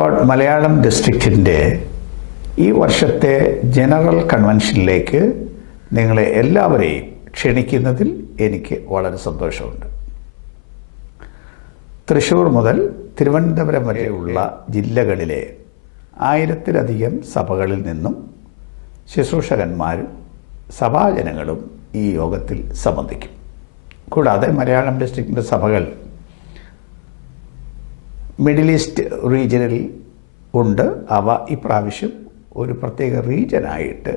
God Malayalam ഡിസ്ട്രിക്റ്റിൻ്റെ ഈ വർഷത്തെ general കൺവെൻഷനിലേക്ക് നിങ്ങളെ എല്ലാവരെയും ക്ഷണിക്കുന്നതിൽ എനിക്ക് വളരെ സന്തോഷമുണ്ട്. തൃശ്ശൂർ മുതൽ തിരുവനന്തപുരം വരെയുള്ള ജില്ലകളിലെ 1000-ലധികം സഭകളിൽ നിന്നും ശുശ്രൂഷകന്മാരും സഭാജനങ്ങളും ഈ യോഗത്തിൽ സംബന്ധിക്കും. കൂടാതെ മലയാളം ഡിസ്ട്രിക്റ്റിൻ്റെ സഭകൾ മിഡിൽ ഈസ്റ്റ് റീജിയനിൽ ഉണ്ട്. അവ ഇപ്രാവശ്യം ഒരു പ്രത്യേക റീജിയനായിട്ട്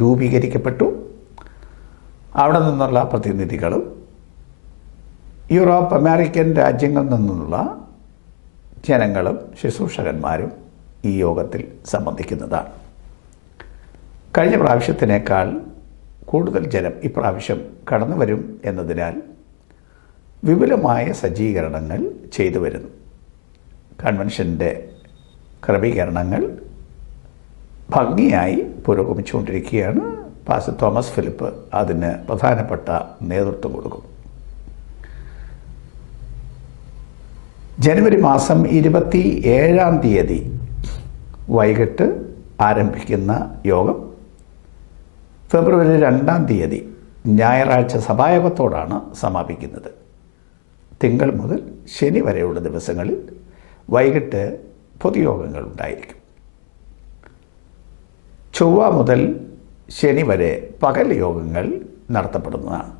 രൂപീകരിക്കപ്പെട്ടു. അവിടെ നിന്നുള്ള പ്രതിനിധികളും യൂറോപ്പ്, അമേരിക്കൻ രാജ്യങ്ങളിൽ നിന്നുള്ള ജനങ്ങളും ശുശ്രൂഷകന്മാരും ഈ യോഗത്തിൽ സംബന്ധിക്കുന്നതാണ്. കഴിഞ്ഞ പ്രാവശ്യത്തിനേക്കാൾ കൂടുതൽ ജനം ഇപ്രാവശ്യം കടന്നു വരും എന്നതിനാൽ വിപുലമായ സജ്ജീകരണങ്ങൾ ചെയ്തു വരുന്നു. കൺവെൻഷൻ്റെ ക്രമീകരണങ്ങൾ ഭംഗിയായി പുരോഗമിച്ചുകൊണ്ടിരിക്കുകയാണ്. പാസ്റ്റർ തോമസ് ഫിലിപ്പ് അതിന് പ്രധാനപ്പെട്ട നേതൃത്വം കൊടുക്കും. ജനുവരി മാസം 27-ാം തീയതി വൈകിട്ട് ആരംഭിക്കുന്ന യോഗം ഫെബ്രുവരി 2-ാം തീയതി ഞായറാഴ്ച സഭായോഗത്തോടാണ് സമാപിക്കുന്നത്. തിങ്കൾ മുതൽ ശനി വരെയുള്ള ദിവസങ്ങളിൽ വൈകിട്ട് പൊതുയോഗങ്ങൾ ഉണ്ടായിരിക്കും. ചൊവ്വ മുതൽ ശനി വരെ പകൽ യോഗങ്ങൾ നടത്തപ്പെടുന്നതാണ്.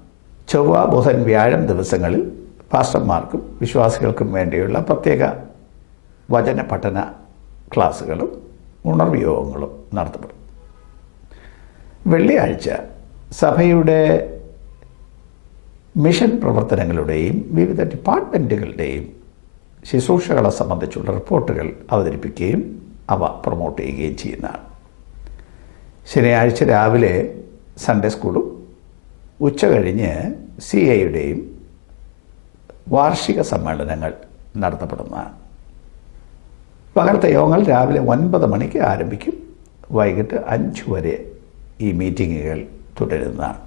ചൊവ്വ, ബുധൻ, വ്യാഴം ദിവസങ്ങളിൽ പാസ്റ്റർമാർക്കും വിശ്വാസികൾക്കും വേണ്ടിയുള്ള പ്രത്യേക വചന പഠന ക്ലാസ്സുകളും ഉണർവ് യോഗങ്ങളും നടത്തപ്പെടും. വെള്ളിയാഴ്ച സഭയുടെ മിഷൻ പ്രവർത്തനങ്ങളുടെയും വിവിധ ഡിപ്പാർട്ട്മെൻറ്റുകളുടെയും ശുശ്രൂഷകളെ സംബന്ധിച്ചുള്ള റിപ്പോർട്ടുകൾ അവതരിപ്പിക്കുകയും അവ പ്രൊമോട്ട് ചെയ്യുകയും ചെയ്യുന്നതാണ്. ശനിയാഴ്ച രാവിലെ സൺഡേ സ്കൂളും ഉച്ച കഴിഞ്ഞ് CAയുടെയും വാർഷിക സമ്മേളനങ്ങൾ നടത്തപ്പെടുന്നതാണ്. പകലത്തെ യോഗങ്ങൾ രാവിലെ 9 മണിക്ക് ആരംഭിക്കും. വൈകിട്ട് 5 വരെ ഈ മീറ്റിങ്ങുകൾ തുടരുന്നതാണ്.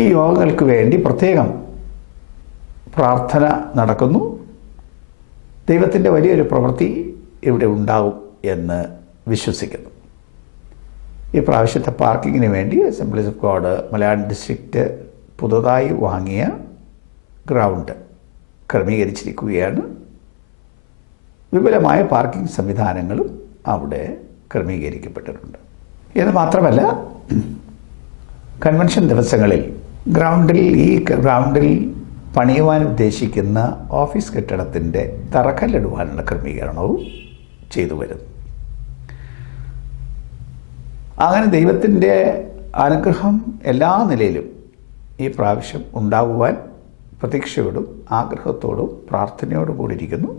ഈ യോഗങ്ങൾക്ക് വേണ്ടി പ്രത്യേകം പ്രാർത്ഥന നടക്കുന്നു. ദൈവത്തിൻ്റെ വലിയൊരു പ്രവൃത്തി ഇവിടെ ഉണ്ടാകും എന്ന് വിശ്വസിക്കുന്നു. ഈ പ്രാവശ്യത്തെ പാർക്കിങ്ങിന് വേണ്ടി assemblies of God Malayalam district പുതുതായി വാങ്ങിയ ഗ്രൗണ്ട് ക്രമീകരിച്ചിരിക്കുകയാണ്. വിപുലമായ പാർക്കിംഗ് സംവിധാനങ്ങളും അവിടെ ക്രമീകരിക്കപ്പെട്ടിട്ടുണ്ട്. എന്ന് മാത്രമല്ല, കൺവെൻഷൻ ദിവസങ്ങളിൽ ഈ ഗ്രൗണ്ടിൽ പണിയുവാൻ ഉദ്ദേശിക്കുന്ന ഓഫീസ് കെട്ടിടത്തിൻ്റെ തറക്കല്ലിടുവാനുള്ള ക്രമീകരണവും ചെയ്തു വരുന്നു. അങ്ങനെ ദൈവത്തിൻ്റെ അനുഗ്രഹം എല്ലാ നിലയിലും ഈ പ്രാവശ്യം ഉണ്ടാകുവാൻ പ്രതീക്ഷയോടും ആഗ്രഹത്തോടും പ്രാർത്ഥനയോടും കൂടിയിരിക്കുന്നു.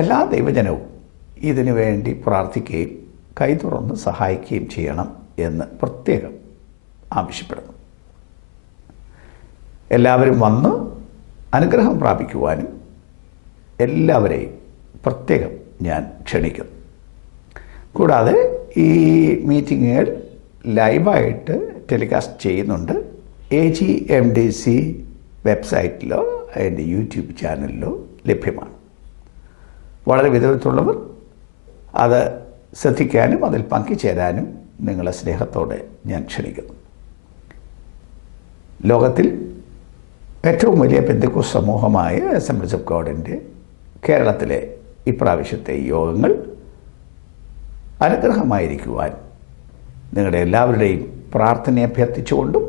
എല്ലാ ദൈവജനവും ഇതിനു വേണ്ടി പ്രാർത്ഥിക്കുകയും കൈതുറന്ന് സഹായിക്കുകയും ചെയ്യണം എന്ന് പ്രത്യേകം ആവശ്യപ്പെടുന്നു. എല്ലാവരും വന്ന് അനുഗ്രഹം പ്രാപിക്കുവാനും എല്ലാവരെയും പ്രത്യേകം ഞാൻ ക്ഷണിക്കുന്നു. കൂടാതെ ഈ മീറ്റിങ്ങുകൾ ലൈവായിട്ട് ടെലികാസ്റ്റ് ചെയ്യുന്നുണ്ട്. AGMDC വെബ്സൈറ്റിലോ അതിൻ്റെ യൂട്യൂബ് ചാനലിലോ ലഭ്യമാണ്. വളരെ വിദഗ്ധരുള്ളവർ അത് ശ്രദ്ധിക്കാനും അതിൽ പങ്കുചേരാനും നിങ്ങളെ സ്നേഹത്തോടെ ഞാൻ ക്ഷണിക്കുന്നു. ലോകത്തിൽ ഏറ്റവും വലിയ പെന്തക്കോസ്ത് സമൂഹമായ അസംബ്ലീസ് ഓഫ് ഗോഡിൻ്റെ കേരളത്തിലെ ഇപ്രാവശ്യത്തെ യോഗങ്ങൾ അനുഗ്രഹമായിരിക്കുവാൻ നിങ്ങളുടെ എല്ലാവരുടെയും പ്രാർത്ഥന അഭ്യർത്ഥിച്ചുകൊണ്ടും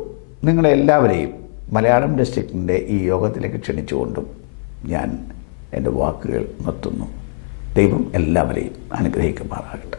നിങ്ങളെ എല്ലാവരെയും മലയാളം ഡിസ്ട്രിക്റ്റിൻ്റെ ഈ യോഗത്തിലേക്ക് ക്ഷണിച്ചുകൊണ്ടും ഞാൻ എൻ്റെ വാക്കുകൾ നിർത്തുന്നു. ദൈവം എല്ലാവരെയും അനുഗ്രഹിക്കുമാറാകട്ടെ.